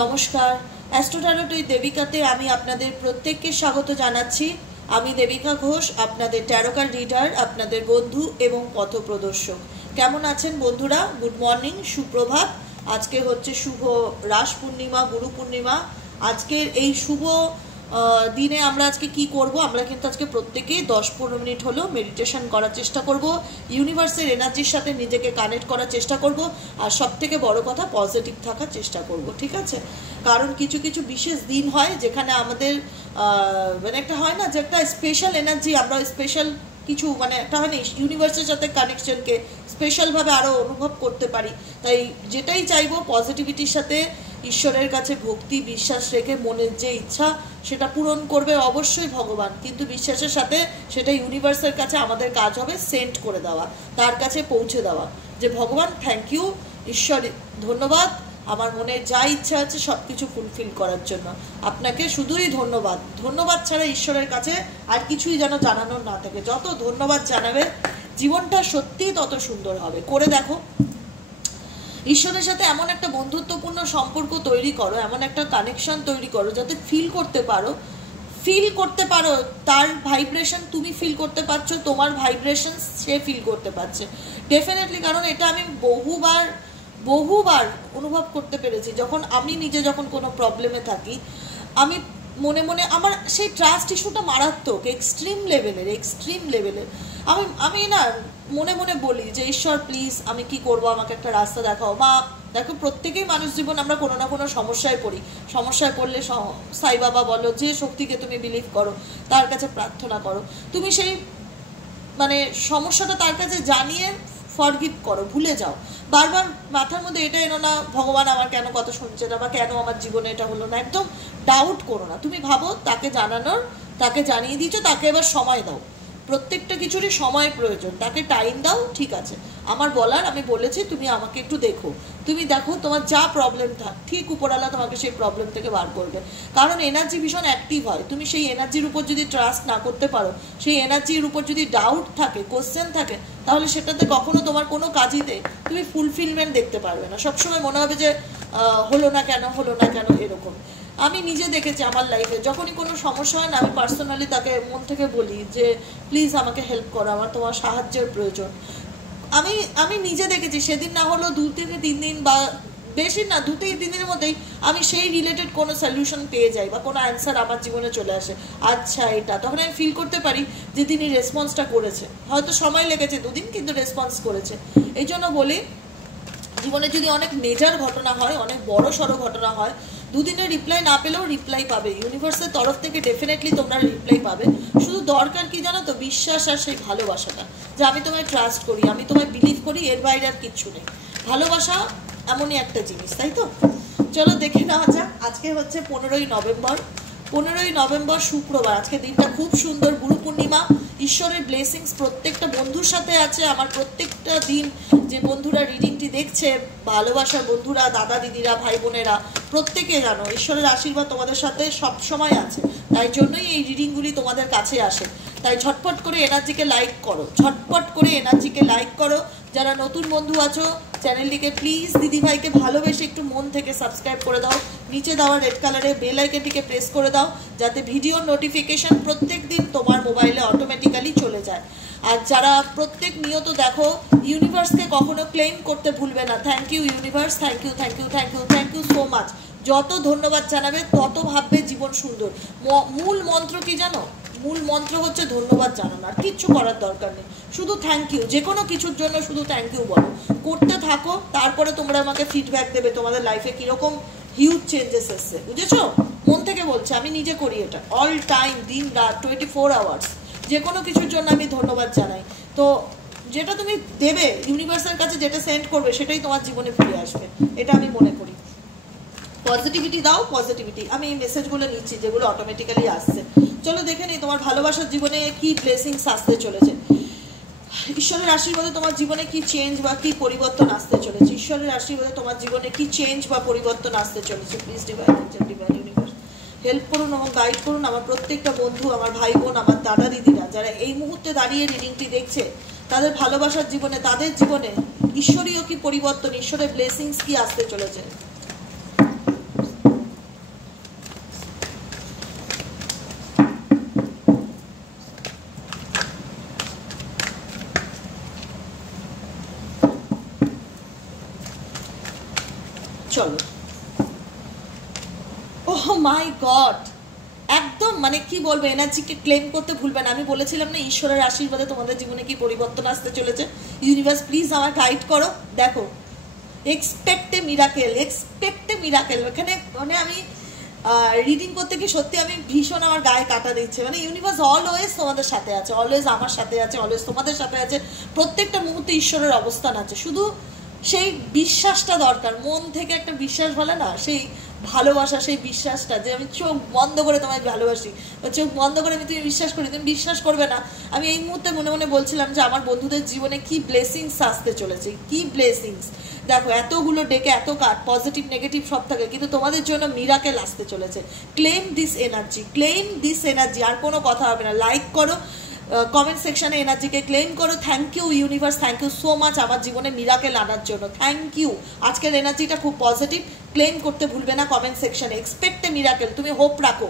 নমস্কার, astro tarot দেবিকাতে আমি আপনাদের প্রত্যেককে স্বাগত জানাচ্ছি। আমি দেবিকা ঘোষ, আপনাদের ট্যারোকার রিডার, আপনাদের বন্ধু এবং পথপ্রদর্শক। কেমন আছেন বন্ধুরা? গুড মর্নিং, সুপ্রভাত। আজকে হচ্ছে শুভ রাস পূর্ণিমা, গুরু পূর্ণিমা। আজকের এই শুভ দিনে আমরা আজকে কি করব? আমরা কিন্তু আজকে প্রত্যেকেই 10-15 মিনিট হলো মেডিটেশন করার চেষ্টা করব, ইউনিভার্সের এনার্জির সাথে নিজেকে কানেক্ট করার চেষ্টা করব, আর সব থেকে বড় কথা পজিটিভ থাকার চেষ্টা করব, ঠিক আছে? কারণ কিছু কিছু বিশেষ দিন হয় যেখানে আমাদের মানে একটা হয় না যে একটা স্পেশাল এনার্জি, আমরা স্পেশাল কিছু মানে একটা হয় না ইউনিভার্সের সাথে কানেকশনকে স্পেশালভাবে আরও অনুভব করতে পারি। তাই যেটাই চাইবো পজিটিভিটির সাথে, ঈশ্বরের কাছে ভক্তি বিশ্বাস রেখে মনের যে ইচ্ছা সেটা পূরণ করবে অবশ্যই ভগবান, কিন্তু বিশ্বাসের সাথে সেটা ইউনিভার্সের কাছে আমাদের কাজ হবে সেন্ড করে দেওয়া, তার কাছে পৌঁছে দেওয়া যে ভগবান থ্যাংক ইউ, ঈশ্বর ধন্যবাদ, আমার মনে যা ইচ্ছা আছে সব কিছু ফুলফিল করার জন্য আপনাকে শুধুই ধন্যবাদ। ধন্যবাদ ছাড়া ঈশ্বরের কাছে আর কিছুই যেন জানানোর না থাকে। যত ধন্যবাদ জানাবে জীবনটা সত্যিই তত সুন্দর হবে। করে দেখো, ঈশ্বরের সাথে এমন একটা বন্ধুত্বপূর্ণ সম্পর্ক তৈরি করো, এমন একটা কানেকশন তৈরি করো যাতে ফিল করতে পারো তার ভাইব্রেশন তুমি ফিল করতে পারছো, তোমার ভাইব্রেশন সে ফিল করতে পারছে ডেফিনেটলি। কারণ এটা আমি বহুবার অনুভব করতে পেরেছি। যখন আমি নিজে যখন কোনো প্রবলেমে থাকি, আমি মনে মনে আমার সেই ট্রাস্ট ইস্যুটা মারাত্মক, এক্সট্রিম লেভেলের। আমি না মনে মনে বলি যে ঈশ্বর প্লিজ আমি কি করব, আমাকে একটা রাস্তা দেখাও। মা দেখো, প্রত্যেকেই মানুষ জীবন আমরা কোনো না কোনো সমস্যায় পড়ি। সমস্যায় পড়লে সাই বাবা বলো, যে শক্তিকে তুমি বিলিভ করো তার কাছে প্রার্থনা করো, তুমি সেই মানে সমস্যাটা তার কাছে জানিয়ে ফরগিভ করো, ভুলে যাও। বারবার মাথার মধ্যে এটা এনো না ভগবান আমার কেন কথা শুনছে না বা কেন আমার জীবনে এটা হলো না, একদম ডাউট করো না। তুমি ভাবো তাকে জানানোর, তাকে জানিয়ে দিয়েছো, তাকে এবার সময় দাও। প্রত্যেকটা কিছুরই সময় প্রয়োজন, তাকে টাইম দাও। ঠিক আছে, আমার বলার আমি বলেছি, তুমি আমাকে একটু দেখো, তুমি দেখো তোমার যা প্রবলেম থাক ঠিক উপরওয়ালা তোমাকে সেই প্রবলেম থেকে বার করবে। কারণ এনার্জি ভীষণ অ্যাক্টিভ হয়। তুমি সেই এনার্জির উপর যদি ট্রাস্ট না করতে পারো, সেই এনার্জির উপর যদি ডাউট থাকে, কোশ্চেন থাকে, তাহলে সেটাতে কখনো তোমার কোনো কাজইতে তুমি ফুলফিলমেন্ট দেখতে পারবে না। সবসময় মনে হবে যে হলো না কেন এরকম। আমি নিজে দেখেছি আমার লাইফে যখনই কোনো সমস্যা হয় না, আমি পার্সোনালি তাকে মন থেকে বলি যে প্লিজ আমাকে হেল্প করো, আমার তোমার সাহায্যের প্রয়োজন। আমি নিজে দেখেছি, সেদিন না হলো 2-3 দিন বা বেশি না 2-3 দিনের মধ্যেই আমি সেই রিলেটেড কোনো সলিউশন পেয়ে যাই বা কোনো অ্যান্সার আমার জীবনে চলে আসে। আচ্ছা এটা তখন আমি ফিল করতে পারি যে তিনি রেসপন্সটা করেছে, হয়তো সময় লেগেছে 2 দিন, কিন্তু রেসপন্স করেছে। এই জন্য বলি, জীবনে যদি অনেক মেজর ঘটনা হয়, অনেক বড় সড়ো ঘটনা হয়, 2 দিনের রিপ্লাই না পেলেও রিপ্লাই পাবে ইউনিভার্সের তরফ থেকে, ডেফিনেটলি তোমরা রিপ্লাই পাবে। শুধু দরকার কি জানো তো? বিশ্বাস আর সেই ভালোবাসাটা, যে আমি তোমায় ট্রাস্ট করি, আমি তোমায় বিলিভ করি, এর বাইরে আর কিচ্ছু নেই। ভালোবাসা এমনই একটা জিনিস, তাই তো? চলো দেখে নেওয়া যাক। আজকে হচ্ছে 15ই নভেম্বর শুক্রবার। আজকে দিনটা খুব সুন্দর, গুরু পূর্ণিমা। ঈশ্বরের ব্লেসিংস প্রত্যেকটা বন্ধুর সাথে আছে। আমার প্রত্যেকটা দিন যে বন্ধুরা রিডিংটি দেখছে, ভালোবাসার বন্ধুরা, দাদা দিদিরা, ভাই বোনেরা, প্রত্যেকে জানো ঈশ্বরের আশীর্বাদ তোমাদের সাথে সব সময় আছে। তাই জন্যই এই রিডিংগুলি তোমাদের কাছে আসে। তাই ঝটপট করে এনার্জিকে লাইক করো, যারা নতুন বন্ধু আছো চ্যানেলটিকে প্লিজ দিদিভাইকে ভালোবেসে একটু মন থেকে সাবস্ক্রাইব করে দাও। নিচে দেওয়া রেড কালারের বেল আইকনটিকে প্রেস করে দাও, যাতে ভিডিওর নোটিফিকেশন প্রত্যেক দিন তোমার মোবাইলে অটোমেটিক্যালি চলে যায়। আর যারা প্রত্যেক নিয়ত দেখো, ইউনিভার্সকে কখনো ক্লেম করতে ভুলবে না। Thank you universe, thank you so much. যত ধন্যবাদ জানাবে তত ভাববে জীবন সুন্দর। মূল মন্ত্র কি জানো? মূল মন্ত্র হচ্ছে ধন্যবাদ জানানো, আর কিচ্ছু করার দরকার নেই। শুধু থ্যাংক ইউ, যে কোনো কিছুর জন্য শুধু থ্যাংক ইউ বলো, করতে থাকো। তারপরে তোমরা আমাকে ফিডব্যাক দেবে তোমাদের লাইফে কীরকম হিউজ চেঞ্জেস এসছে, বুঝেছো? মন থেকে বলছি, আমি নিজে করি এটা অল টাইম, দিন রাত 24 আওয়ার্স। যে কোনো কিছুর জন্য আমি ধন্যবাদ জানাই। তো যেটা তুমি দেবে ইউনিভার্সের কাছে, যেটা সেন্ড করবে সেটাই তোমার জীবনে ফিরে আসবে, এটা আমি মনে করি। পজিটিভিটি দাও, পজিটিভিটি। আমি এই মেসেজগুলো নিচ্ছি যেগুলো অটোমেটিক্যালি আসছে। চলো দেখে নিই তোমার ভালোবাসার জীবনে কি ব্লেসিংস আসতে চলেছে। ঈশ্বরের আশীর্বাদে তোমার জীবনে কি চেঞ্জ বা কি পরিবর্তন আসতে চলেছে। ঈশ্বরের আশীর্বাদে তোমার জীবনে কি চেঞ্জ বা পরিবর্তন আসতে চলেছে। প্লিজ ডিভাইন ইউনিভার্স হেল্প করুন এবং গাইড করুন আমার প্রত্যেকটা বন্ধু, আমার ভাই বোন, আমার দাদা দিদিরা, যারা এই মুহূর্তে দাঁড়িয়ে রিডিংটি দেখছে, তাদের ভালোবাসার জীবনে, তাদের জীবনে ঈশ্বরীয় কি পরিবর্তন, ঈশ্বরের ব্লেসিংস কি আসতে চলেছে। চলো। ওহ মাই গড, একদম মানে কি বলবো, এনার্জিকে ক্লেম করতে ভুলবেন। আমি বলেছিলাম না ঈশ্বরের আশীর্বাদে তোমাদের জীবনে কি পরিবর্তন আসতে চলেছে। ইউনিভার্স প্লিজ আমার গাইড করো। দেখো, এক্সপেক্ট এ মিরাকেল, এক্সপেক্ট এ মিরাকেল। এখানে মানে আমি রিডিং করতে কি সত্যি আমি ভীষণ আমার গায়ে কাটা দিচ্ছে। মানে ইউনিভার্স অলওয়েজ তোমাদের সাথে আছে, অলওয়েজ আমার সাথে আছে, অলওয়েজ তোমাদের সাথে আছে। প্রত্যেকটা মুহূর্তে ঈশ্বরের অবস্থান আছে, শুধু সেই বিশ্বাসটা দরকার। মন থেকে একটা বিশ্বাস বলে না, সেই ভালোবাসা, সেই বিশ্বাসটা যে আমি চোখ বন্ধ করে তোমায় ভালোবাসি, চোখ বন্ধ করে আমি তুমি বিশ্বাস করি, তুমি বিশ্বাস করবে না। আমি এই মুহূর্তে মনে মনে বলছিলাম যে আমার বন্ধুদের জীবনে কি ব্লেসিংস আসতে চলেছে, কি ব্লেসিংস। দেখো, এতগুলো ডেকে এত কার্ড, পজিটিভ নেগেটিভ সব থাকে, কিন্তু তোমাদের জন্য মিরাকেল আসতে চলেছে। Claim this energy, claim this energy. আর কোনো কথা হবে না। লাইক করো, কমেন্ট সেকশনে এনার্জিকে ক্লেম করো। Thank you universe, thank you so much আমার জীবনে মিরাকেল আনার জন্য। Thank you. আজকের এনার্জিটা খুব পজিটিভ। ক্লেম করতে ভুলবে না কমেন্ট সেকশনে। এক্সপেক্ট এ মিরাকেল। তুমি হোপ রাখো,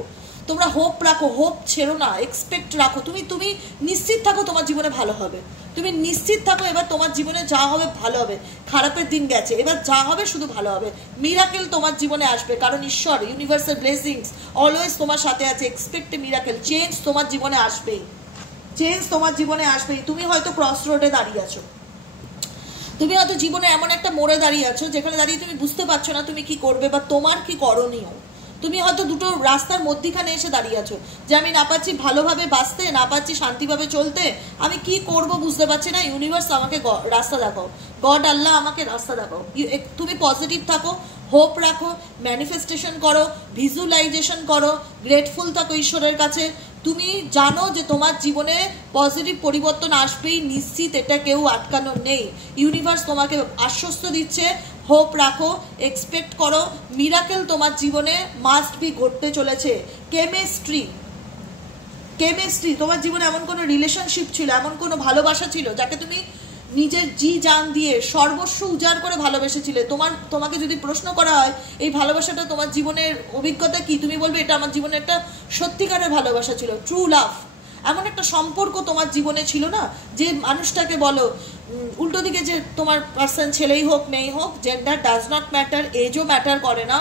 তোমরা হোপ রাখো, হোপ ছেড়ো না, এক্সপেক্ট রাখো। তুমি নিশ্চিত থাকো তোমার জীবনে ভালো হবে। তুমি নিশ্চিত থাকো এবার তোমার জীবনে যা হবে ভালো হবে। খারাপের দিন গেছে, এবার যা হবে শুধু ভালো হবে। মিরাকেল তোমার জীবনে আসবে, কারণ ঈশ্বর, ইউনিভার্সাল ব্লেসিংস অলওয়েজ তোমার সাথে আছে। এক্সপেক্ট এ মিরাকেল। চেঞ্জ তোমার জীবনে আসবেই, চেঞ্জ তোমার জীবনে আসবেই। তুমি হয়তো ক্রস রোডে দাঁড়িয়ে আছো, তুমি হয়তো জীবনে এমন একটা মোড়ে দাঁড়িয়ে আছো যেখানে দাঁড়িয়ে তুমি বুঝতে পারছো না তুমি কি করবে বা তোমার কি করণীয়। তুমি হয়তো দুটো রাস্তার মধ্যিখানে এসে দাঁড়িয়ে আছো, যে আমি না পাচ্ছি ভালোভাবে বাঁচতে, না পাচ্ছি শান্তিভাবে চলতে, আমি কি করব বুঝতে পারছি না। ইউনিভার্স আমাকে রাস্তা দেখাও, গড আল্লাহ আমাকে রাস্তা দেখাও। তুমি পজিটিভ থাকো, হোপ রাখো, ম্যানিফেস্টেশন করো, ভিজুয়ালাইজেশন করো, গ্রেটফুল থাকো ঈশ্বরের কাছে। তুমি জানো যে তোমার জীবনে পজিটিভ পরিবর্তন আসবেই, নিশ্চিত, এটা কেউ আটকানো নেই। ইউনিভার্স তোমাকে আশ্বস্ত দিচ্ছে, হোপ রাখো, এক্সপেক্ট করো। মিরাকেল তোমার জীবনে মাস্ট বি ঘটতে চলেছে। কেমিস্ট্রি, তোমার জীবনে এমন কোনো রিলেশনশিপ ছিল, এমন কোনো ভালোবাসা ছিল যাকে তুমি নিজের জি জান দিয়ে সর্বস্ব উজাড় করে ভালোবেসেছিলে। তোমাকে যদি প্রশ্ন করা হয় এই ভালোবাসাটা তোমার জীবনের অভিজ্ঞতা কি, তুমি বলবে এটা আমার জীবনে একটা সত্যিকারের ভালোবাসা ছিল, ট্রু লাভ। এমন একটা সম্পর্ক তোমার জীবনে ছিল না, যে মানুষটাকে বলো উল্টো দিকে, যে তোমার পার্সন ছেলেই হোক মেয়ে হোক, জেন্ডার ডাজ নট ম্যাটার, এজও ম্যাটার করে না,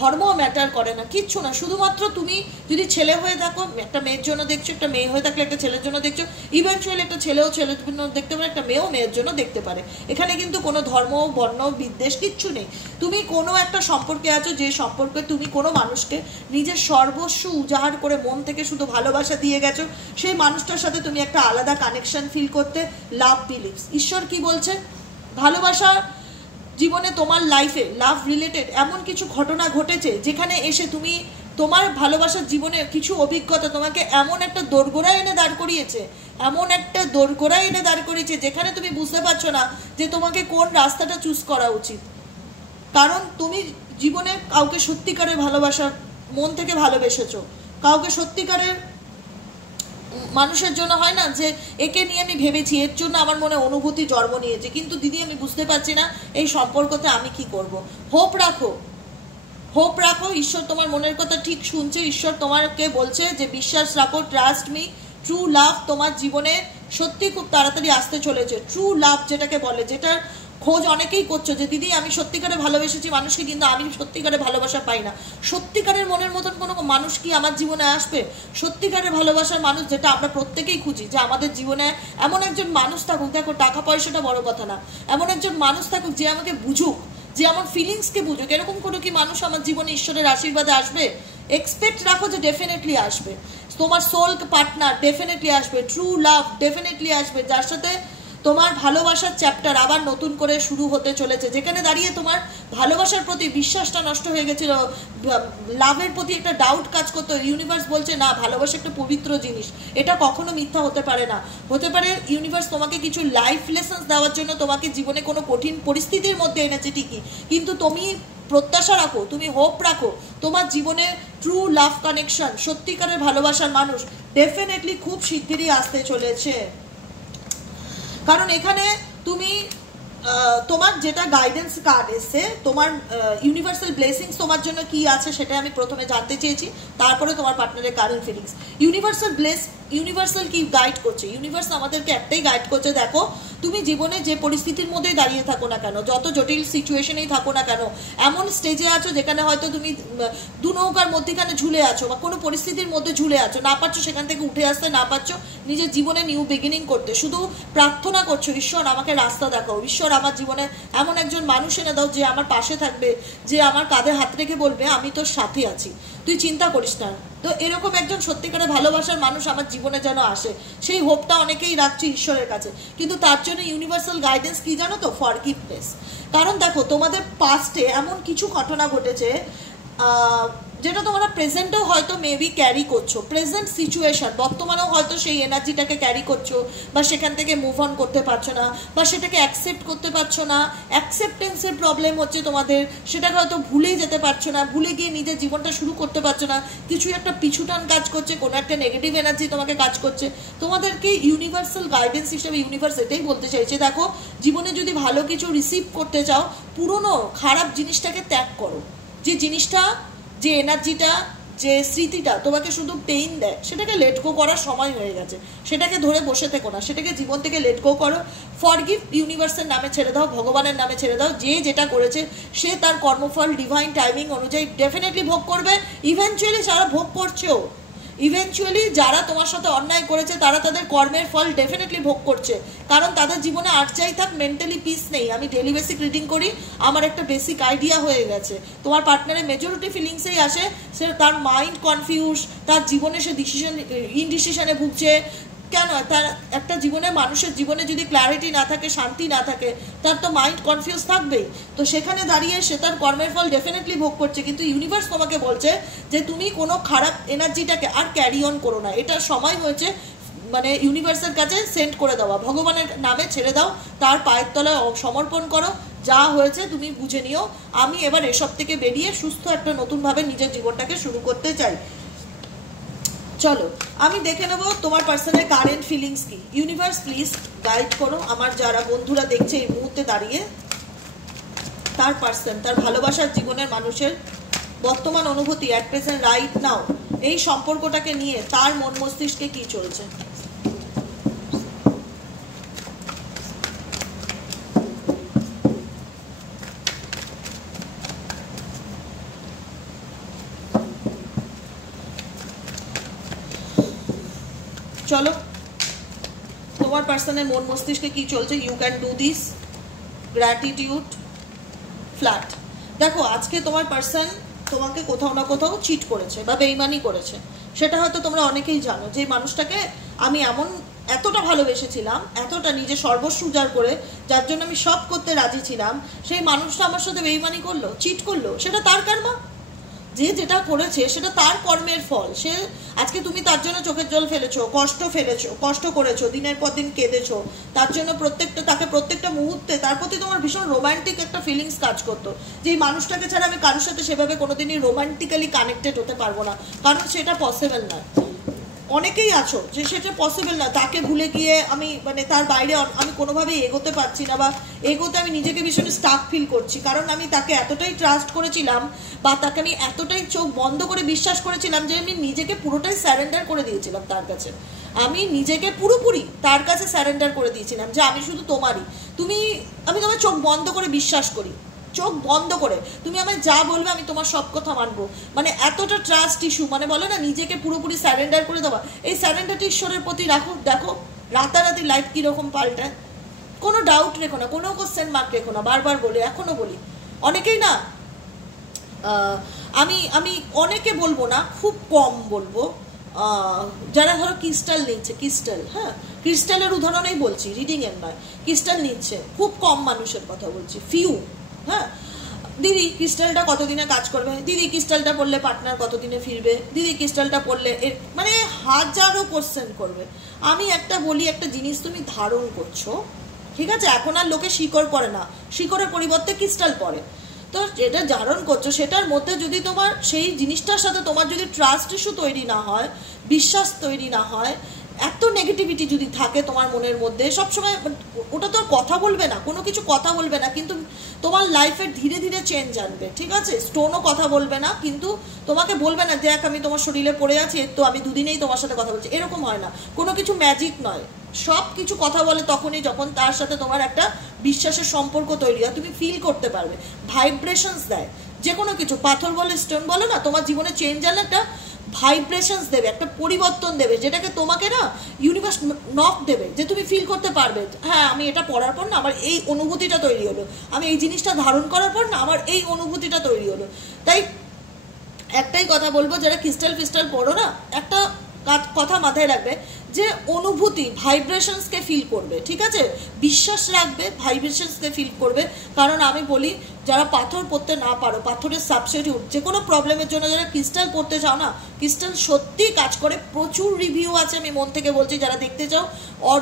ধর্মও ম্যাটার করে না, কিচ্ছু না। শুধুমাত্র তুমি যদি ছেলে হয়ে থাকো একটা মেয়ের জন্য দেখছো, একটা মেয়ে হয়ে থাকলে একটা ছেলের জন্য দেখছো, ইভেনচুয়ালি একটা ছেলেও ছেলের জন্য দেখতে পারে, একটা মেয়েও মেয়ের জন্য দেখতে পারে। এখানে কিন্তু কোনো ধর্ম, বর্ণ, বিদ্বেষ কিচ্ছু নেই। তুমি কোনো একটা সম্পর্কে আছো, যে সম্পর্কে তুমি কোনো মানুষকে নিজের সর্বস্ব উজাড় করে মন থেকে শুধু ভালোবাসা দিয়ে গেছো, সেই মানুষটার সাথে তুমি একটা আলাদা কানেকশন ফিল করতে লাভ বিলিভস। ঈশ্বর কি বলছে? ভালোবাসা জীবনে তোমার লাইফে লাভ রিলেটেড এমন কিছু ঘটনা ঘটেছে যেখানে এসে তুমি তোমার ভালোবাসার জীবনে কিছু অভিজ্ঞতা তোমাকে এমন একটা দোরগোড়ায় এনে দাঁড় করিয়েছে, এমন একটা দোরগোড়ায় এনে দাঁড় করিয়েছে যেখানে তুমি বুঝতে পারছো না যে তোমাকে কোন রাস্তাটা চুজ করা উচিত। কারণ তুমি জীবনে কাউকে সত্যিকারের ভালোবাসা মন থেকে ভালোবেসেছো, কাউকে সত্যিকারের মানুষের জন্য হয় না যে একে নিয়ে আমি ভেবেছি, এর জন্য আমার মনে অনুভূতি জন্ম নিয়েছে, কিন্তু দিদি আমি বুঝতে পারছি না এই সম্পর্কতে আমি কি করব। হোপ রাখো, হোপ রাখো। ঈশ্বর তোমার মনের কথা ঠিক শুনছে। ঈশ্বর তোমাকে বলছে যে বিশ্বাস রাখো, ট্রাস্ট মি, ট্রু লাভ তোমার জীবনে সত্যি খুব তাড়াতাড়ি আসতে চলেছে। ট্রু লাভ যেটাকে বলে, যেটার খোঁজ অনেকেই করছো যে দিদি আমি সত্যিকারে ভালোবেসেছি মানুষকে, কিন্তু আমি সত্যিকারে ভালোবাসা পাই না। সত্যিকারের মনের মতন কোনো মানুষ কি আমার জীবনে আসবে? সত্যিকারের ভালোবাসার মানুষ, যেটা আমরা প্রত্যেকেই খুঁজি, যে আমাদের জীবনে এমন একজন মানুষ থাকুক, দেখো টাকা পয়সাটা বড় কথা না, এমন একজন মানুষ থাকুক যে আমাকে বুঝুক, যে আমার ফিলিংসকে বুঝুক। এরকম কোনো কি মানুষ আমার জীবনে ঈশ্বরের আশীর্বাদে আসবে? এক্সপেক্ট রাখো যে ডেফিনেটলি আসবে। তোমার সোল পার্টনার ডেফিনেটলি আসবে, ট্রু লাভ ডেফিনেটলি আসবে, যার সাথে তোমার ভালোবাসার চ্যাপ্টার আবার নতুন করে শুরু হতে চলেছে। যেখানে দাঁড়িয়ে তোমার ভালোবাসার প্রতি বিশ্বাসটা নষ্ট হয়ে গেছিল, লাভের প্রতি একটা ডাউট কাজ করতো, ইউনিভার্স বলছে না, ভালোবাসা একটা পবিত্র জিনিস, এটা কখনো মিথ্যা হতে পারে না। হতে পারে ইউনিভার্স তোমাকে কিছু লাইফ লেসন্স দেওয়ার জন্য তোমাকে জীবনে কোনো কঠিন পরিস্থিতির মধ্যে এনেছে ঠিকই, কিন্তু তুমি প্রত্যাশা রাখো, তুমি হোপ রাখো, তোমার জীবনে ট্রু লাভ কানেকশন, সত্যিকারের ভালোবাসার মানুষ ডেফিনেটলি খুব শিগগিরই আসতে চলেছে। কারণ এখানে তুমি তোমার যেটা গাইডেন্স কার্ড এসছে, তোমার ইউনিভার্সাল ব্লেসিংস তোমার জন্য কি আছে সেটা আমি প্রথমে জানতে চেয়েছি, তারপরে তোমার পার্টনারের কারেন্ট ফিলিংস। ইউনিভার্সাল কি গাইড করছে? ইউনিভার্স আমাদেরকে একটাই গাইড করছে, দেখো তুমি জীবনে যে পরিস্থিতির মধ্যেই দাঁড়িয়ে থাকো না কেন, যত জটিল সিচুয়েশনেই থাকো না কেন, এমন স্টেজে আছো যেখানে হয়তো তুমি দু নৌকার মধ্যেখানে ঝুলে আছো বা কোনো পরিস্থিতির মধ্যে ঝুলে আছো, না পারছো সেখান থেকে উঠে আসতে, না পারছো নিজের জীবনে নিউ বিগিনিং করতে, শুধু প্রার্থনা করছো ঈশ্বর আমাকে রাস্তা দেখাও, ঈশ্বর আমার জীবনে এমন একজন মানুষ এনে দাও যে আমার পাশে থাকবে, যে আমার কাঁধে হাত রেখে বলবে আমি তোর সাথে আছি, তুই চিন্তা করিস না। তো এরকম একজন সত্যিকারের ভালোবাসার মানুষ আমার জীবনে যেন আসে, সেই হোপটা অনেকেই রাখছে ঈশ্বরের কাছে। কিন্তু তার জন্য ইউনিভার্সাল গাইডেন্স কি জানো তো? ফরগিভনেস। কারণ দেখো তোমাদের পাস্টে এমন কিছু ঘটনা ঘটেছে যেটা তোমরা প্রেজেন্টেও হয়তো মেবি ক্যারি করছো, প্রেজেন্ট সিচুয়েশন বর্তমানেও হয়তো সেই এনার্জিটাকে ক্যারি করছো, বা সেখান থেকে মুভ অন করতে পারছো না, বা সেটাকে অ্যাকসেপ্ট করতে পারছো না, অ্যাকসেপ্টেন্সের প্রবলেম হচ্ছে তোমাদের, সেটাকে হয়তো ভুলেই যেতে পারছো না, ভুলে গিয়ে নিজের জীবনটা শুরু করতে পারছো না, কিছু একটা পিছুটান কাজ করছে, কোনো একটা নেগেটিভ এনার্জি তোমাকে কাজ করছে। তোমাদেরকে ইউনিভার্সাল গাইডেন্স হিসেবে ইউনিভার্স এটাই বলতে চাইছে, দেখো জীবনে যদি ভালো কিছু রিসিভ করতে চাও, পুরনো খারাপ জিনিসটাকে ত্যাগ করো। যে জিনিসটা, যে এনার্জিটা, যে স্মৃতিটা তোমাকে শুধু পেইন দেয়, সেটাকে লেট গো করার সময় হয়ে গেছে, সেটাকে ধরে বসে থেকো না, সেটাকে জীবন থেকে লেট গো করো। ফরগিভ, ইউনিভার্সের নামে ছেড়ে দাও, ভগবানের নামে ছেড়ে দাও, যে যেটা করেছে সে তার কর্মফল ডিভাইন টাইমিং অনুযায়ী ডেফিনেটলি ভোগ করবে। ইভেনচুয়ালি যারা ভোগ করছেও, ইভেনচুয়ালি যারা তোমার সাথে অন্যায় করেছে তারা তাদের কর্মের ফল ডেফিনেটলি ভোগ করছে, কারণ তাদের জীবনে আর যাই থাক মেন্টালি পিস নেই। আমি ডেলি বেসিক রিডিং করি, আমার একটা বেসিক আইডিয়া হয়ে গেছে তোমার পার্টনারের মেজরিটি ফিলিংসেই আসে, সে তার মাইন্ড কনফিউজ, তার জীবনে সে ইনডিসিশনে ভুগছে। কেন? তার একটা জীবনে, মানুষের জীবনে যদি ক্ল্যারিটি না থাকে, শান্তি না থাকে, তার তো মাইন্ড কনফিউজ থাকবেই। তো সেখানে দাঁড়িয়ে সে তার কর্মের ফল ডেফিনেটলি ভোগ করছে। কিন্তু ইউনিভার্স তোমাকে বলছে যে তুমি কোনো খারাপ এনার্জিটাকে আর ক্যারি অন করো না, এটা সময় হয়েছে মানে ইউনিভার্সের কাছে সেন্ড করে দেওয়া, ভগবানের নামে ছেড়ে দাও, তার পায়ের তলায় সমর্পণ করো, যা হয়েছে তুমি বুঝে নিও, আমি এবার এসব থেকে বেরিয়ে সুস্থ একটা নতুনভাবে নিজের জীবনটাকে শুরু করতে চাই। চলো আমি দেখে নেবো তোমার পার্সনের কারেন্ট ফিলিংস কি। ইউনিভার্স প্লিজ গাইড করো আমার যারা বন্ধুরা দেখছে এই মুহূর্তে দাঁড়িয়ে, তার পার্সন, তার ভালোবাসার জীবনের মানুষের বর্তমান অনুভূতি অ্যাট প্রেজেন্ট রাইট নাও, এই সম্পর্কটাকে নিয়ে তার মন মস্তিষ্কে কি চলছে। চলো তোমার পার্সনের মন মস্তিষ্কে কি চলছে। You can do this, gratitude, flat. দেখো আজকে তোমার পার্সন তোমাকে কোথাও না কোথাও চিট করেছে বা বেইমানি করেছে, সেটা হয়তো তোমরা অনেকেই জানো। যে মানুষটাকে আমি এতটা ভালোবেসেছিলাম, এতটা নিজে সর্বস্ব উজাড় করে, যার জন্য আমি সব করতে রাজি ছিলাম, সেই মানুষটা আমার সাথে বেইমানি করলো, চিট করলো, সেটা তার কর্ম। যে যেটা করেছে সেটা তার কর্মের ফল। সে আজকে তুমি তার জন্য চোখের জল ফেলেছো, কষ্ট করেছো, দিনের পর দিন কেঁদেছো, তার জন্য তাকে প্রত্যেকটা মুহূর্তে তার প্রতি তোমার ভীষণ রোমান্টিক একটা ফিলিংস কাজ করতো, যে এই মানুষটাকে ছাড়া আমি কারোর সাথে সেভাবে কোনোদিনই রোমান্টিক্যালি কানেক্টেড হতে পারবো না, কারণ সেটা পসিবল নয়। অনেকেই আছো যে সেটা পসিবল না, তাকে ভুলে গিয়ে আমি মানে তার বাইরে আমি কোনোভাবেই এগোতে পারছি না, বা এগোতে আমি নিজেকে ভীষণ স্টাক ফিল করছি, কারণ আমি তাকে এতটাই ট্রাস্ট করেছিলাম, বা তাকে আমি এতটাই চোখ বন্ধ করে বিশ্বাস করেছিলাম যে আমি নিজেকে পুরোটাই স্যারেন্ডার করে দিয়েছিলাম তার কাছে। আমি নিজেকে পুরোপুরি তার কাছে স্যারেন্ডার করে দিয়েছিলাম যে আমি শুধু তোমারই, আমি তোমার চোখ বন্ধ করে বিশ্বাস করি, চোখ বন্ধ করে তুমি আমায় যা বলবে আমি তোমার সব কথা মানবো, মানে এতটা ট্রাস্ট ইস্যু, মানে বলে না নিজেকে পুরোপুরি স্যারেন্ডার করে দেওয়া। এই স্যারেন্ডারটা ঈশ্বরের প্রতি রাখো, দেখো রাতারাতি লাইফ কীরকম পাল্টায়। কোনো ডাউট রেখো না, কোনো কোশ্চেন মার্ক রেখো না, বারবার বলি, এখনো বলি। অনেকেই না, আমি অনেকে বলবো না, খুব কম বলবো, যারা ধরো ক্রিস্টাল নিচ্ছে, হ্যাঁ ক্রিস্টালের উদাহরণেই বলছি, রিডিংয়ের নয়, ক্রিস্টাল নিচ্ছে খুব কম মানুষের কথা বলছি, ফিউ। হ্যাঁ দিদি ক্রিস্টালটা কতদিনে কাজ করবে, দিদি ক্রিস্টালটা পড়লে পার্টনার কতদিনে ফিরবে, দিদি ক্রিস্টালটা পড়লে মানে হাজারো কোশ্চেন করবে। আমি একটা বলি, একটা জিনিস তুমি ধারণ করছো, ঠিক আছে, এখন আর লোকে শিকড় পরে না, শিকড়ের পরিবর্তে ক্রিস্টাল পরে, তো যেটা ধারণ করছো সেটার মধ্যে যদি তোমার সেই জিনিসটার সাথে তোমার যদি ট্রাস্ট ইস্যু তৈরি না হয়, বিশ্বাস তৈরি না হয়, এত নেগেটিভিটি যদি থাকে তোমার মনের মধ্যে সবসময়, ওটা তো কথা বলবে না, কোনো কিছু কথা বলবে না, কিন্তু তোমার লাইফের ধীরে ধীরে চেঞ্জ আনবে, ঠিক আছে? স্টোনও কথা বলবে না, কিন্তু তোমাকে বলবে না দেখ আমি তোমার শরীরে পড়ে আছি, তো আমি দুদিনেই তোমার সাথে কথা বলছি, এরকম হয় না। কোনো কিছু ম্যাজিক নয়, সব কিছু কথা বলে তখনই যখন তার সাথে তোমার একটা বিশ্বাসের সম্পর্ক তৈরি হয়, তুমি ফিল করতে পারবে, ভাইব্রেশনস দেয় যে কোনো কিছু, পাথর বলে স্টোন বলো না, তোমার জীবনে চেঞ্জ আনলে একটা ভাইব্রেশনস দেবে, একটা পরিবর্তন দেবে, যেটাকে তোমাকে না ইউনিভার্স নক দেবে, যে তুমি ফিল করতে পারবে হ্যাঁ আমি এটা পড়ার পর না আমার এই অনুভূতিটা তৈরি হলো, আমি এই জিনিসটা ধারণ করার পর না আমার এই অনুভূতিটা তৈরি হলো। তাই একটাই কথা বলবো, যারা ক্রিস্টাল পড়ো না, একটা কথা মাথায় রাখবে যে অনুভূতি ভাইব্রেশনসকে ফিল করবে, ঠিক আছে? বিশ্বাস রাখবে, ভাইব্রেশনসকে ফিল করবে। কারণ আমি বলি যারা পাথর পড়তে না পারো, পাথরের সাবস্টিটিউট যে কোনো প্রবলেমের জন্য যারা ক্রিস্টাল পড়তে চাও না, ক্রিস্টাল সত্যিই কাজ করে, প্রচুর রিভিউ আছে, আমি মন থেকে বলছি, যারা দেখতে চাও ওর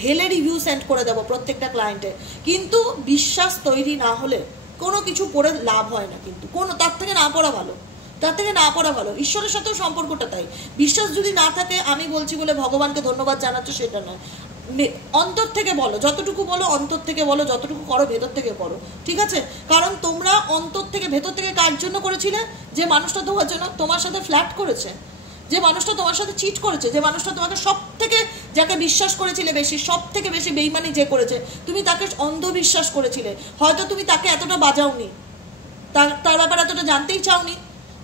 ঢেলে রিভিউ সেন্ড করে দেবো প্রত্যেকটা ক্লায়েন্টে। কিন্তু বিশ্বাস তৈরি না হলে কোনো কিছু পড়ে লাভ হয় না, কিন্তু কোনো তার থেকে না পড়া ভালো, তার থেকে না পড়া ভালো। ঈশ্বরের সাথেও সম্পর্কটা তাই, বিশ্বাস যদি না থাকে, আমি বলছি বলে ভগবানকে ধন্যবাদ জানাচ্ছ সেটা নয়, অন্তর থেকে বলো, যতটুকু বলো অন্তর থেকে বলো, যতটুকু করো ভেতর থেকে করো, ঠিক আছে? কারণ তোমরা অন্তর থেকে ভেতর থেকে কার জন্য করেছিলে? যে মানুষটা তোমার জন্য তোমার সাথে ফ্ল্যাট করেছে, যে মানুষটা তোমার সাথে চিট করেছে, যে মানুষটা তোমাকে সব থেকে, যাকে বিশ্বাস করেছিলে বেশি, সব থেকে বেশি বেইমানি যে করেছে, তুমি তাকে অন্ধবিশ্বাস করেছিলে, হয়তো তুমি তাকে এতটা বাজাওনি, তার ব্যাপারে এতটা জানতেই চাওনি,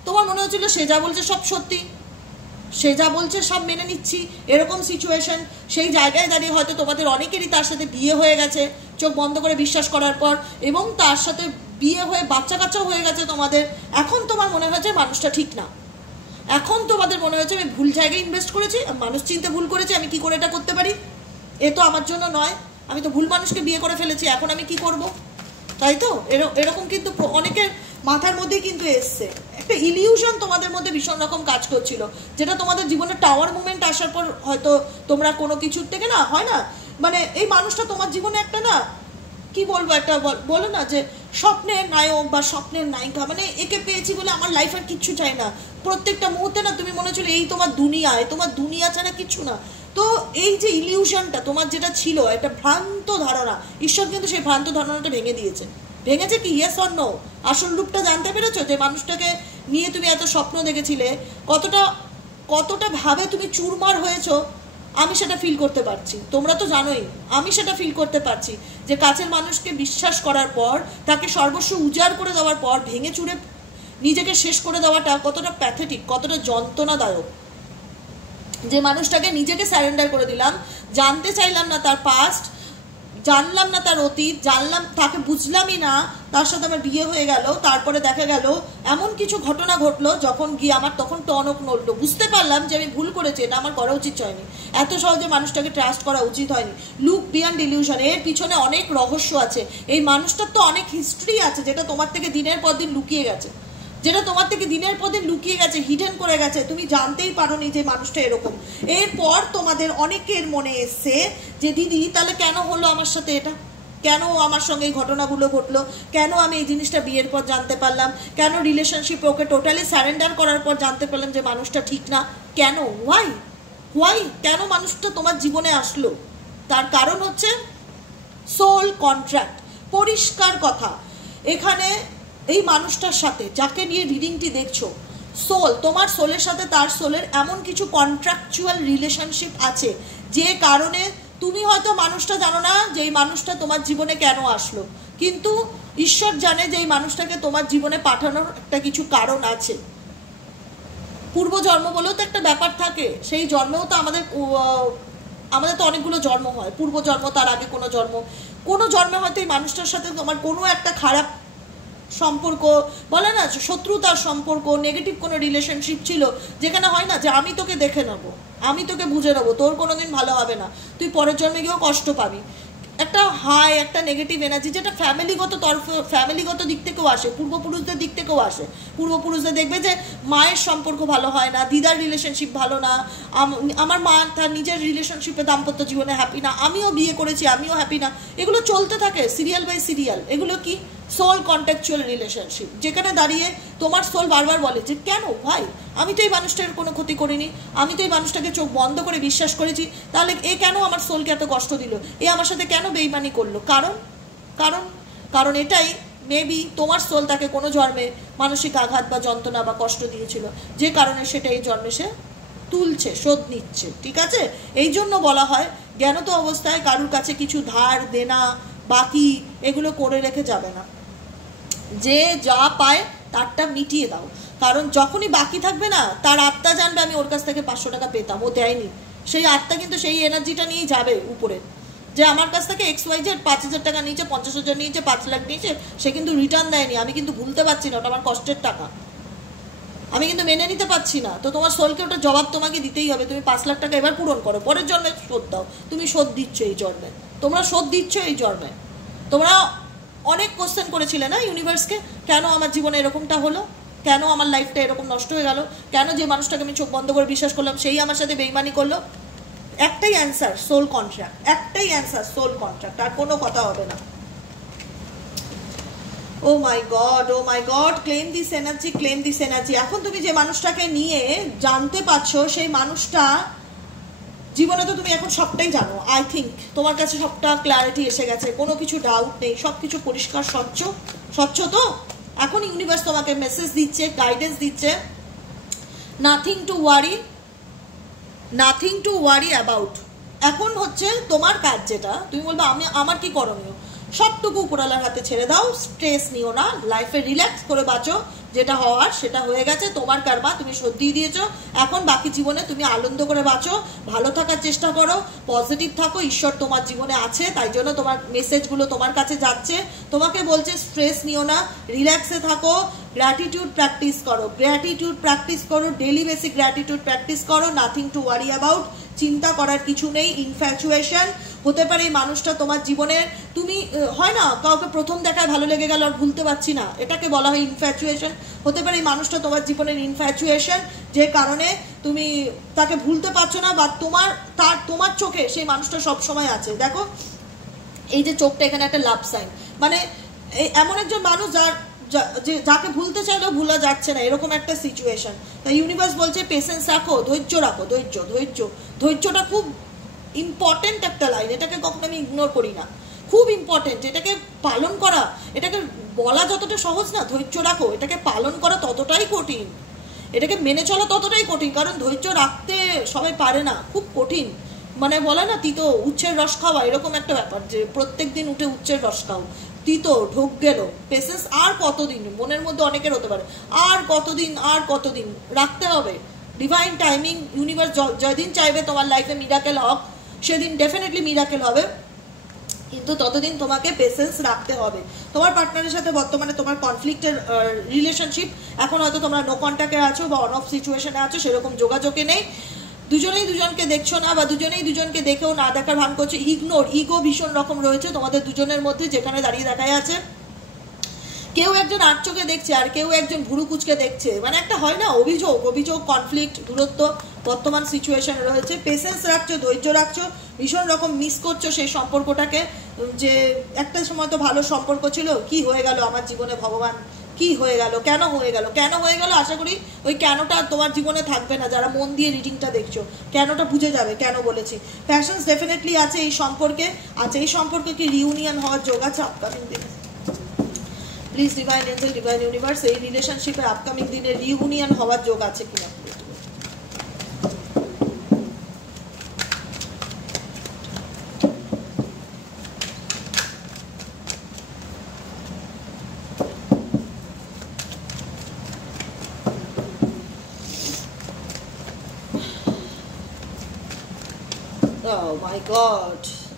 তোমার মনে হচ্ছিল সে যা বলছে সব সত্যি, সে যা বলছে সব মেনে নিচ্ছি, এরকম সিচুয়েশন। সেই জায়গায় দাঁড়িয়ে হয়তো তোমাদের অনেকেরই তার সাথে বিয়ে হয়ে গেছে চোখ বন্ধ করে বিশ্বাস করার পর, এবং তার সাথে বিয়ে হয়ে বাচ্চা কাচ্চাও হয়ে গেছে তোমাদের। এখন তোমার মনে হয়েছে মানুষটা ঠিক না, এখন তোমাদের মনে হয়েছে আমি ভুল জায়গায় ইনভেস্ট করেছি, মানুষ চিনতে ভুল করেছি, আমি কি করে এটা করতে পারি, এ তো আমার জন্য নয়, আমি তো ভুল মানুষকে বিয়ে করে ফেলেছি, এখন আমি কি করব? তাই তো এরকম কিন্তু অনেকের মাথার মধ্যে কিন্তু এসছে, একটা ইলিউশন তোমাদের মধ্যে ভীষণ রকম কাজ করছিল, যেটা তোমাদের জীবনে টাওয়ার মুভমেন্ট আসার পর হয়তো তোমরা কোনো কিছুর থেকে না হয় না, মানে এই মানুষটা তোমার জীবনে একটা না কি বলবো, একটা বলো না যে স্বপ্নের নায়ক বা স্বপ্নের নায়িকা, মানে একে পেয়েছি বলে আমার লাইফ আর কিচ্ছু চাই না, প্রত্যেকটা মুহূর্তে না তুমি মনে হচ্ছিল এই তোমার দুনিয়া ছাড়া কিছু না। তো এই যে ইলিউশনটা তোমার যেটা ছিল, একটা ভ্রান্ত ধারণা, ঈশ্বর কিন্তু সেই ভ্রান্ত ধারণাটা ভেঙেছে কি? Yes or no? আসল রূপটা জানতে পেরেছো, যে মানুষটাকে নিয়ে তুমি এত স্বপ্ন দেখেছিলে, কতটা ভাবে তুমি চুরমার হয়েছো, আমি সেটা ফিল করতে পারছি, তোমরা তো জানোই, আমি সেটা ফিল করতে পারছি, যে কাছের মানুষকে বিশ্বাস করার পর, তাকে সর্বস্ব উজাড় করে দেওয়ার পর ভেঙে চুরে নিজেকে শেষ করে দেওয়াটা কতটা প্যাথেটিক, কতটা যন্ত্রণাদায়ক। যে মানুষটাকে নিজেকে স্যারেন্ডার করে দিলাম, জানতে চাইলাম না তার পাস্ট, জানলাম না তার অতীত, জানলাম তাকে বুঝলামই না, তার সাথে আমার বিয়ে হয়ে গেল, তারপরে দেখা গেল এমন কিছু ঘটনা ঘটলো যখন গিয়ে আমার তখন টনক নড়লো, বুঝতে পারলাম যে আমি ভুল করেছি, এটা আমার করা উচিত হয়নি, এত সহজে মানুষটাকে ট্রাস্ট করা উচিত হয়নি। লুক বিয়ন্ড ইলিউশন, এর পিছনে অনেক রহস্য আছে, এই মানুষটার তো অনেক হিস্ট্রি আছে, যেটা তোমার থেকে দিনের পর দিন লুকিয়ে গেছে, হিডেন করে গেছে, তুমি জানতেই পারোনি যে মানুষটা এরকম। এরপর তোমাদের অনেকের মনে এসছে যে দিদি তাহলে কেন হলো আমার সাথে এটা, কেন আমার সঙ্গে এই ঘটনাগুলো ঘটলো, কেন আমি এই জিনিসটা বিয়ের পর জানতে পারলাম, কেন রিলেশনশিপে ওকে টোটালি সারেন্ডার করার পর জানতে পারলাম যে মানুষটা ঠিক না, কেন, ওয়াই কেন মানুষটা তোমার জীবনে আসলো? তার কারণ হচ্ছে সোল কন্ট্রাক্ট। পরিষ্কার কথা, এখানে এই মানুষটার সাথে যাকে নিয়ে রিডিংটি দেখছো, তোমার সোলের সাথে তার সোলের এমন কিছু কন্ট্রাকচুয়াল রিলেশনশিপ আছে, যে কারণে তুমি হয়তো মানুষটা জানো না যে এই মানুষটা তোমার জীবনে কেন আসলো, কিন্তু ঈশ্বর জানে যে এই মানুষটাকে তোমার জীবনে পাঠানোর একটা কিছু কারণ আছে। পূর্বজন্ম বলেও তো একটা ব্যাপার থাকে, সেই জন্মেও তো আমাদের তো অনেকগুলো জন্ম হয়, পূর্বজন্ম, তার আগে কোনো জন্মে হয়তো এই মানুষটার সাথে তোমার কোনো একটা খারাপ সম্পর্ক, বলে না শত্রুতার সম্পর্ক, নেগেটিভ কোনো রিলেশনশিপ ছিল, যেখানে হয় না যে আমি তোকে দেখে নেবো, আমি তোকে বুঝে নেবো, তোর কোনোদিন ভালো হবে না, তুই পরের জন্মে গিয়েও কষ্ট পাবি, একটা নেগেটিভ এনার্জি, যেটা ফ্যামিলিগত দিক থেকেও আসে, পূর্বপুরুষদের দিক থেকেও আসে। পূর্বপুরুষদের দেখবে যে মায়ের সম্পর্ক ভালো হয় না, দিদার রিলেশনশিপ ভালো না, আমার মা তার নিজের রিলেশনশিপে দাম্পত্য জীবনে হ্যাপি না, আমিও বিয়ে করেছি আমিও হ্যাপি না, এগুলো চলতে থাকে সিরিয়াল বাই সিরিয়াল। এগুলো কি সোল কন্ট্যাকচুয়াল রিলেশনশিপ, যেখানে দাঁড়িয়ে তোমার সোল বারবার বলে যে কেন ভাই, আমি তো এই মানুষটার কোনো ক্ষতি করিনি, আমি তো এই মানুষটাকে চোখ বন্ধ করে বিশ্বাস করেছি, তাহলে এ কেন আমার সোলকে এত কষ্ট দিল, এ আমার সাথে কেন বেইমানি করলো? কারণ কারণ কারণ এটাই, মেবি তোমার সোল তাকে কোনো জন্মে মানসিক আঘাত বা যন্ত্রণা বা কষ্ট দিয়েছিল, যে কারণে সেটা এই জন্মে সে তুলছে, শোধ নিচ্ছে। ঠিক আছে, এই জন্য বলা হয় জ্ঞানত অবস্থায় কারুর কাছে কিছু ধার দেনা বাকি এগুলো করে রেখে যাবে না, যে যা পায় তারটা মিটিয়ে দাও। কারণ যখনই বাকি থাকবে না, তার আত্মা জানবে আমি ওর কাছ থেকে 500 টাকা পেতাম, ও দেয়নি, সেই আত্মা কিন্তু সেই এনার্জিটা নিয়েই যাবে উপরে, যে আমার কাছ থেকে XYZ 5,000 টাকা নিয়েছে, 50,000 নিয়েছে, 5 লাখ নিয়েছে, সে কিন্তু রিটার্ন দেয়নি, আমি কিন্তু ভুলতে পারছি না, ওটা আমার কষ্টের টাকা, আমি কিন্তু মেনে নিতে পারছি না। তো তোমার সোলকে ওটা জবাব তোমাকে দিতেই হবে, তুমি 5 লাখ টাকা এবার পূরণ করো, পরের জন্মে শোধ দাও। তুমি শোধ দিচ্ছ এই জন্মে, তোমরা শোধ দিচ্ছ এই জন্মে। তোমরা অনেক কোশ্চেন করেছিলে না ইউনিভার্সকে, কেন আমার জীবনে এরকমটা হলো, কেন আমার লাইফটা এরকম নষ্ট হয়ে গেল, কেন যে মানুষটাকে আমি চোখ বন্ধ করে বিশ্বাস করলাম সেই আমার সাথে বেইমানি করলো? একটাই অ্যান্সার, সোল কন্ট্রাক্ট। একটাই অ্যান্সার, সোল কন্ট্রাক্ট, আর কোনো কথা হবে না। Oh my God, claim this energy, claim this energy. এখন তুমি যে মানুষটাকে নিয়ে জানতে পারছো, সেই মানুষটা জীবনে তো তুমি এখন সবটাই জানো, আই থিঙ্ক তোমার কাছে সবটা ক্ল্যারিটি এসে গেছে, কোনো কিছু ডাউট নেই, সব কিছু পরিষ্কার স্বচ্ছ তো। এখন ইউনিভার্স তোমাকে মেসেজ দিচ্ছে, গাইডেন্স দিচ্ছে, নাথিং টু ওয়ারি অ্যাবাউট। এখন হচ্ছে তোমার কাজ, যেটা তুমি বলবে আমার কি করণীয়, সবটুকু উপরালার হাতে ছেড়ে দাও, স্ট্রেস নিও না, লাইফে রিল্যাক্স করে বাঁচো, যেটা হওয়ার সেটা হয়ে গেছে, তোমার কারবা তুমি সত্যিই দিয়েছো। এখন বাকি জীবনে তুমি আনন্দ করে বাঁচো, ভালো থাকার চেষ্টা করো, পজিটিভ থাকো, ঈশ্বর তোমার জীবনে আছে, তাই জন্য তোমার মেসেজগুলো তোমার কাছে যাচ্ছে। তোমাকে বলছে স্ট্রেস নিও না, রিল্যাক্সে থাকো, গ্র্যাটিটিউড প্র্যাকটিস করো, ডেলি বেসিক গ্র্যাটিটিউড প্র্যাকটিস করো, নাথিং টু ওয়ারি অ্যাবাউট, চিন্তা করার কিছু নেই। ইনফ্যাচুয়েশন হতে পারে এই মানুষটা তোমার জীবনের, তুমি হয় না কাউকে প্রথম দেখায় ভালো লেগে গেল আর ভুলতে পারছি না, এটাকে বলা হয় ইনফ্যাচুয়েশন। হতে পারে এই মানুষটা তোমার জীবনের ইনফ্যাচুয়েশন, যে কারণে তুমি তাকে ভুলতে পারছো না, বা তোমার চোখে সেই মানুষটা সব সময় আছে। দেখো এই যে চোখটা, এখানে একটা লাভ সাইন, মানে এমন একজন মানুষ যাকে ভুলতে চাইলেও ভুলা যাচ্ছে না, এরকম একটা সিচুয়েশন। তাই ইউনিভার্স বলছে পেশেন্স রাখো, ধৈর্য রাখো, ধৈর্যটা খুব ইম্পর্টেন্ট একটা লাইন, এটাকে কখনো আমি ইগনোর করি না, খুব ইম্পর্টেন্ট। এটাকে পালন করা, এটাকে বলা যতটা সহজ না, ধৈর্য রাখো, এটাকে পালন করা ততটাই কঠিন, এটাকে মেনে চলা ততটাই কঠিন। কারণ ধৈর্য রাখতে সবাই পারে না, খুব কঠিন। মানে বলে না তিতো উচ্ছের রস খাওয়া, এরকম একটা ব্যাপার, যে প্রত্যেক দিন উঠে উচ্ছের রস খাও, তিতো ঢোক গেল, পেশেন্স আর কতদিন, মনের মধ্যে অনেকের হতে পারে, আর কতদিন রাখতে হবে। ডিভাইন টাইমিং, ইউনিভার্স যেদিন চাইবে তোমার লাইফে মিরাকেল হোক, সেদিন ডেফিনেটলি মিরাকেল হবে, কিন্তু ততদিন তোমাকে পেশেন্স রাখতে হবে। তোমার পার্টনারের সাথে বর্তমানে তোমার কনফ্লিক্টের রিলেশনশিপ, এখন হয়তো তোমরা নো কন্ট্যাক্টে আছো বা অন অফ সিচুয়েশনে আছো, সেরকম যোগাযোগে নেই, দুজনেই দুজনকে দেখছো না, বা দুজনেই দুজনকে দেখেও না দেখার ভান করছো, ইগো ভীষণ রকম রয়েছে তোমাদের দুজনের মধ্যে, যেখানে দাঁড়িয়ে দেখা যাচ্ছে কেউ একজন আট চোখে দেখছে আর কেউ একজন ভুরু কুচকে দেখছে, মানে একটা হয় না অভিযোগ, কনফ্লিক্ট, দূরত্ব বর্তমান সিচুয়েশনে রয়েছে। পেশেন্স রাখছো, ধৈর্য রাখছো, ভীষণ রকম মিস করছো সেই সম্পর্কটাকে, যে একটা সময় তো ভালো সম্পর্ক ছিল, কি হয়ে গেল আমার জীবনে ভগবান, কি হয়ে গেল, কেন হয়ে গেল। আশা করি ওই কেনটা তোমার জীবনে থাকবে না, যারা মন দিয়ে রিডিংটা দেখছো কেনটা বুঝে যাবে, কেন বলেছি। প্যাশনস ডেফিনেটলি আছে এই সম্পর্কে, এই সম্পর্কে কি রিউনিয়ন হওয়ার যোগ আছে আপকামিং দিনে? Please divine Angel, divine universe, এই রিলেশনশিপে আপকামিং দিনে রিউনিয়ন হওয়ার যোগ আছে কিনা?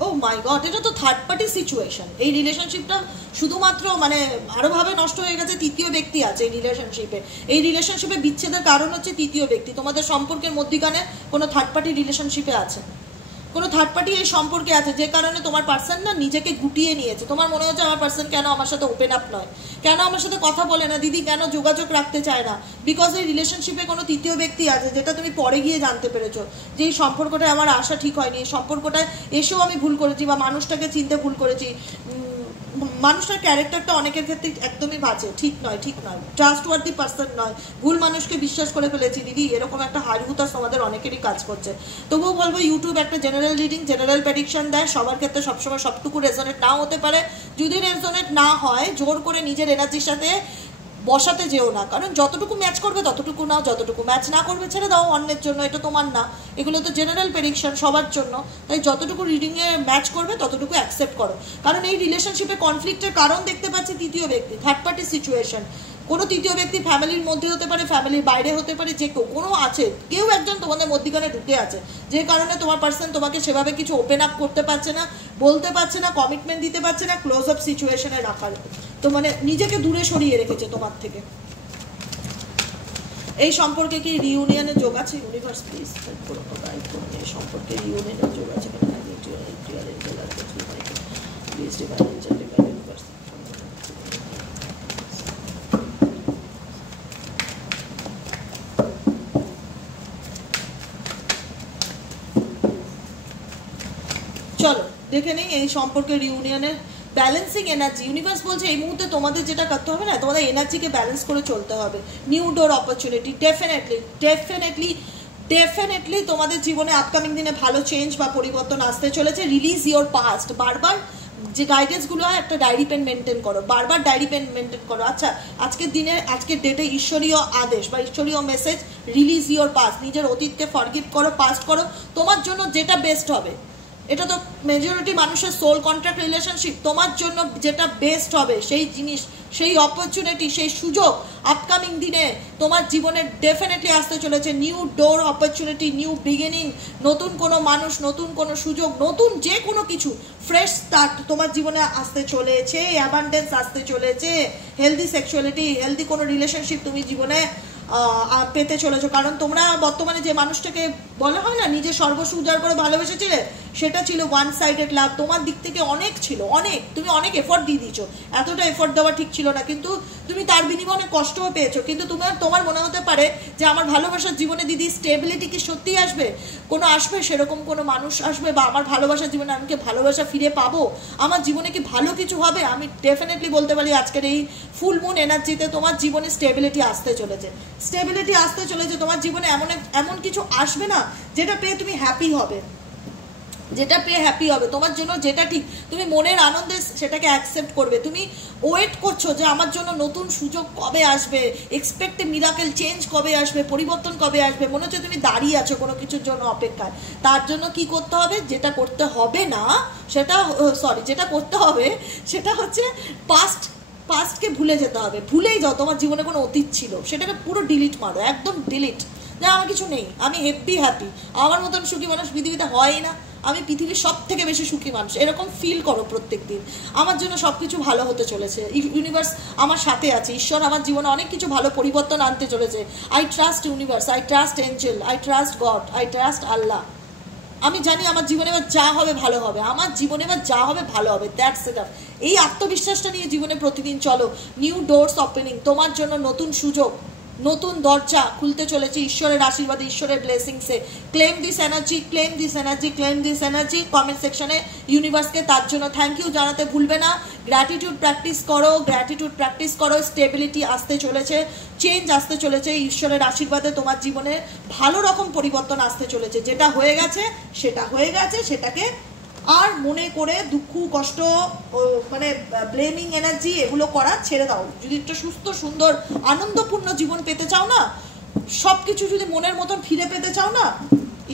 ও মাই গড, এটা তো থার্ড পার্টি সিচুয়েশন। এই রিলেশনশিপটা শুধুমাত্র মানে আরোভাবে নষ্ট হয়ে গেছে, তৃতীয় ব্যক্তি আছে এই রিলেশনশিপে বিচ্ছেদের কারণ হচ্ছে তৃতীয় ব্যক্তি। তোমাদের সম্পর্কের মধ্যিখানে কোনো থার্ড পার্টি রিলেশনশিপে আছে, কোনো থার্ড পার্টি এই সম্পর্কে আছে, যে কারণে তোমার পার্সন না নিজেকে গুটিয়ে নিয়েছে। তোমার মনে হচ্ছে আমার পার্সন কেন আমার সাথে ওপেন আপ নয়, কেন আমার সাথে কথা বলে না, দিদি কেন যোগাযোগ রাখতে চায় না, বিকজ এই রিলেশনশিপে কোনো তৃতীয় ব্যক্তি আছে, যেটা তুমি পরে গিয়ে জানতে পেরেছো যে এই সম্পর্কটায় আমার আশা ঠিক হয়নি, এই সম্পর্কটায় এসেও আমি ভুল করেছি, বা মানুষটাকে চিনতে ভুল করেছি, মানুষের ক্যারেক্টারটা অনেকের ক্ষেত্রে একদমই বাজে, ঠিক নয়, ঠিক নয়, ট্রাস্টওয়ার্দি পার্সন নয়, ভুল মানুষকে বিশ্বাস করে ফেলেছি দিদি, এরকম একটা হারিহুতাশ আমাদের অনেকেরই কাজ করছে। তবুও বলবো ইউটিউব একটা জেনারেল রিডিং, জেনারেল প্রেডিকশন দেয়, সবার ক্ষেত্রে সবসময় সবটুকু রেজোনেট নাও হতে পারে। যদি রেজোনেট না হয় জোর করে নিজের এনার্জির সাথে বসাতে যেও না, কারণ যতটুকু ম্যাচ করবে ততটুকু নাও, যতটুকু ম্যাচ না করবে ছেড়ে দাও অন্যের জন্য, এটা তোমার না, এগুলো তো জেনারেল প্রেডিকশন সবার জন্য। তাই যতটুকু রিডিংয়ে ম্যাচ করবে ততটুকু অ্যাকসেপ্ট করো, কারণ এই রিলেশনশিপে কনফ্লিক্টের কারণ দেখতে পাচ্ছি তৃতীয় ব্যক্তি, থার্ড পার্টি সিচুয়েশন। কোনো তৃতীয় ব্যক্তি ফ্যামিলির মধ্যে হতে পারে, ফ্যামিলির বাইরে হতে পারে, যে কেউ কোনো আছে, কেউ একজন তোমাদের মধ্যিখানে ঢুকে আছে, যে কারণে তোমার পার্সন তোমাকে সেভাবে কিছু ওপেন আপ করতে পারছে না, বলতে পারছে না, কমিটমেন্ট দিতে পারছে না, ক্লোজ আপ সিচুয়েশনে রাখার, তো মানে নিজেকে দূরে সরিয়ে রেখেছে তোমার থেকে। এই সম্পর্কে কি রিউনিয়নের যোগ আছে? ইউনিভার্স প্লিজ হেল্প করো, গাইড করুন, এই সম্পর্কে রিউনিয়নের যোগ আছে কিনা? Please divine Angel, divine universe. চলো দেখে নেই এই সম্পর্কে রিউনিয়নের ব্যালেন্সিং এনার্জি। ইউনিভার্স বলছে এই মুহূর্তে তোমাদের যেটা করতে হবে না, তোমাদের এনার্জিকে ব্যালেন্স করে চলতে হবে। নিউ ডোর অপরচুনিটি, ডেফিনেটলি তোমাদের জীবনে আপকামিং দিনে ভালো চেঞ্জ বা পরিবর্তন আসতে চলেছে। রিলিজ ইওর পাস্ট, বারবার যে গাইডেন্সগুলো হয় একটা ডায়েরি পেন মেনটেন করো, বারবার ডায়েরি পেন মেনটেন করো। আচ্ছা আজকের দিনে, আজকের ডেটে ঈশ্বরীয় আদেশ বা ঈশ্বরীয় মেসেজ, রিলিজ ইওর পাস্ট, নিজের অতীতকে ফরগিভ করো, পাস্ট করো, তোমার জন্য যেটা বেস্ট হবে। এটা তো মেজরিটি মানুষের সোল কন্ট্রাক্ট রিলেশনশিপ, তোমার জন্য যেটা বেস্ট হবে সেই জিনিস, সেই অপরচুনিটি, সেই সুযোগ আপকামিং দিনে তোমার জীবনে ডেফিনেটলি আসতে চলেছে। নিউ ডোর অপরচুনিটি, নিউ বিগিনিং, নতুন কোনো মানুষ, নতুন কোনো সুযোগ, নতুন যে কোনো কিছু, ফ্রেশ স্টার্ট তোমার জীবনে আসতে চলেছে, অ্যাবান্ডেন্স আসতে চলেছে, হেলদি সেক্সুয়ালিটি, হেলদি কোনো রিলেশনশিপ তুমি জীবনে পেতে চলেছো। কারণ তোমরা বর্তমানে যে মানুষটাকে বলা হয় না নিজে সর্বস্ব উজাড় করে ভালোবেসেছিলে, সেটা ছিল ওয়ান সাইডেড লাভ। তোমার দিক থেকে অনেক ছিল, অনেক, তুমি অনেক এফোর্ট দিয়ে দিয়েছো, এতটা এফোর্ট দেওয়া ঠিক ছিল না, কিন্তু তুমি তার বিনিময়ে কষ্টও পেয়েছো। কিন্তু তোমার মনে হতে পারে যে আমার ভালোবাসার জীবনে দিদি স্টেবিলিটি কি সত্যি আসবে, কোনো আসবে, সেরকম কোনো মানুষ আসবে, বা আমার ভালোবাসার জীবনে আমি কি ভালোবাসা ফিরে পাবো, আমার জীবনে কি ভালো কিছু হবে? আমি ডেফিনেটলি বলতে পারি আজকের এই ফুল মুন এনার্জিতে তোমার জীবনে স্টেবিলিটি আসতে চলেছে, স্টেবিলিটি আসতে চলেছে। তোমার জীবনে এমন কিছু আসবে না যেটা পেয়ে তুমি হ্যাপি হবে, যেটা পেয়ে হ্যাপি হবে, তোমার জন্য যেটা ঠিক, তুমি মনের আনন্দে সেটাকে অ্যাকসেপ্ট করবে। তুমি ওয়েট করছো যে আমার জন্য নতুন সুযোগ কবে আসবে, এক্সপেক্ট মিরাকেল চেঞ্জ কবে আসবে, পরিবর্তন কবে আসবে, মনে হচ্ছে তুমি দাঁড়িয়ে আছো কোনো কিছুর জন্য অপেক্ষায়। তার জন্য কি করতে হবে? যেটা করতে হবে না সেটা, যেটা করতে হবে সেটা হচ্ছে পাস্টকে ভুলে যেতে হবে। ভুলেই যাও তোমার জীবনে কোনো অতীত ছিল, সেটাকে পুরো ডিলিট মারো, একদম ডিলিট, যে আমার কিছু নেই, আমি হ্যাপি, আমার মতন সুখী মানুষ পৃথিবীতে হয় না, আমি পৃথিবীর সব থেকে বেশি সুখী মানুষ, এরকম ফিল করো প্রত্যেক দিন। আমার জন্য সব কিছু ভালো হতে চলেছে, ইউনিভার্স আমার সাথে আছে, ঈশ্বর আমার জীবনে অনেক কিছু ভালো পরিবর্তন আনতে চলেছে। I trust universe, I trust angel, I trust God, I trust Allah. আমি জানি আমার জীবনে এবার যা হবে ভালো হবে, আমার জীবনে এবার যা হবে ভালো হবে, দ্যাটস ইট। এই আত্মবিশ্বাসটা নিয়ে জীবনে প্রতিদিন চলো। নিউ ডোরস ওপেনিং, তোমার জন্য নতুন সুযোগ, নতুন দরজা খুলতে চলেছে ঈশ্বরের আশীর্বাদে, ঈশ্বরের ব্লেসিংসে। Claim this energy, claim this energy, claim this energy. Comment সেকশনে ইউনিভার্সকে তার জন্য থ্যাংক ইউ জানাতে ভুলবে না। গ্র্যাটিটিউড প্র্যাকটিস করো, স্টেবিলিটি আসতে চলেছে, চেঞ্জ আসতে চলেছে, ঈশ্বরের আশীর্বাদে তোমার জীবনে ভালো রকম পরিবর্তন আসতে চলেছে। যেটা হয়ে গেছে সেটা হয়ে গেছে, সেটাকে আর মনে করে দুঃখ কষ্ট মানে ব্লেমিং এনার্জি এগুলো করা ছেড়ে দাও। যদি একটা সুস্থ সুন্দর আনন্দপূর্ণ জীবন পেতে চাও না, সব কিছু যদি মনের মতন ফিরে পেতে চাও না,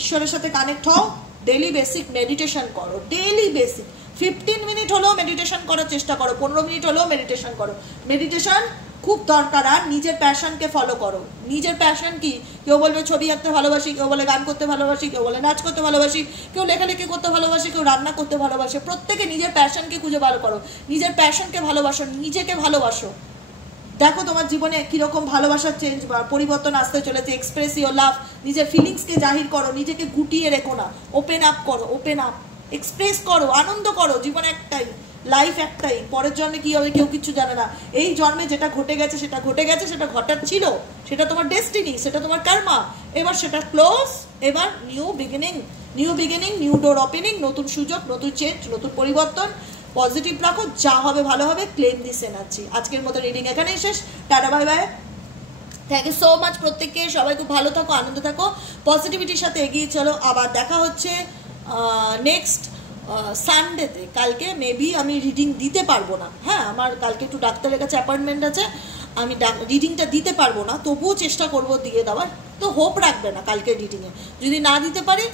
ঈশ্বরের সাথে কানেক্ট হও, ডেইলি বেসিক মেডিটেশন করো, ডেইলি বেসিক 15 মিনিট হলেও মেডিটেশন করার চেষ্টা করো, 15 মিনিট হলেও মেডিটেশন করো। মেডিটেশন খুব দরকার। আর নিজের প্যাশনকে ফলো করো। নিজের প্যাশন কি? কেউ বলবে ছবি আঁকতে ভালোবাসি, কেউ বলে গান করতে ভালোবাসি, কেউ বলে নাচ করতে ভালোবাসি, কেউ লেখালেখি করতে ভালোবাসি, কেউ রান্না করতে ভালোবাসে। প্রত্যেকে নিজের প্যাশনকে খুঁজে বার করো, নিজের প্যাশনকে ভালোবাসো, নিজেকে ভালোবাসো। দেখো তোমার জীবনে কীরকম ভালোবাসার চেঞ্জ বা পরিবর্তন আসতে চলেছে। এক্সপ্রেস ইওর লাভ, নিজের ফিলিংসকে জাহির করো, নিজেকে গুটিয়ে রেখো না, ওপেন আপ করো, ওপেন আপ, এক্সপ্রেস করো, আনন্দ করো। জীবন একটাই, লাইফ একটাই, পরের জন্মে কী হবে কেউ কিছু জানে না। এই জন্মে যেটা ঘটে গেছে সেটা ঘটে গেছে, সেটা ঘটার ছিল, সেটা তোমার ডেস্টিনি, সেটা তোমার কর্মা। এবার সেটা ক্লোজ, এবার নিউ বিগিনিং, নিউ ডোর ওপেনিং, নতুন সুযোগ, নতুন চেঞ্জ, নতুন পরিবর্তন। পজিটিভ রাখো, যা হবে ভালো হবে, ক্লেম দিস এনার্জি। আজকের মতো রিডিং এখানেই শেষ। টাটা, bye bye, thank you so much প্রত্যেককে। সবাই খুব ভালো থাকো, আনন্দ থাকো, পজিটিভিটির সাথে এগিয়ে চলো। আবার দেখা হচ্ছে নেক্সট সানডেতে। কালকে মেবি আমি রিডিং দিতে পারবো না, হ্যাঁ, আমার কালকে একটু ডাক্তারের কাছে অ্যাপয়েন্টমেন্ট আছে, আমি রিডিংটা দিতে পারবো না, তবুও চেষ্টা করব দিয়ে দেওয়ার। তো হোপ রাখবে না কালকে রিডিংয়ে, যদি না দিতে পারি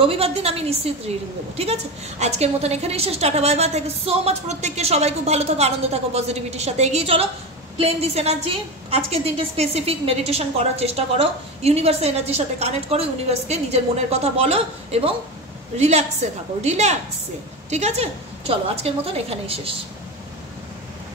রবিবার দিন আমি নিশ্চিত রিডিং দেবো, ঠিক আছে? আজকের মতন এখানেই শেষ। টাটা, bye bye, thank you so much প্রত্যেককে। সবাই খুব ভালো থাকো, আনন্দ থাকো, পজিটিভিটির সাথে এগিয়ে চলো, ক্লেম দিস এনার্জি। আজকের দিনটা স্পেসিফিক মেডিটেশন করার চেষ্টা করো, ইউনিভার্সাল এনার্জির সাথে কানেক্ট করো, ইউনিভার্সকে নিজের মনের কথা বলো এবং রিল্যাক্সে থাকো, রিল্যাক্সে, ঠিক আছে? চলো আজকের মতন এখানেই শেষ।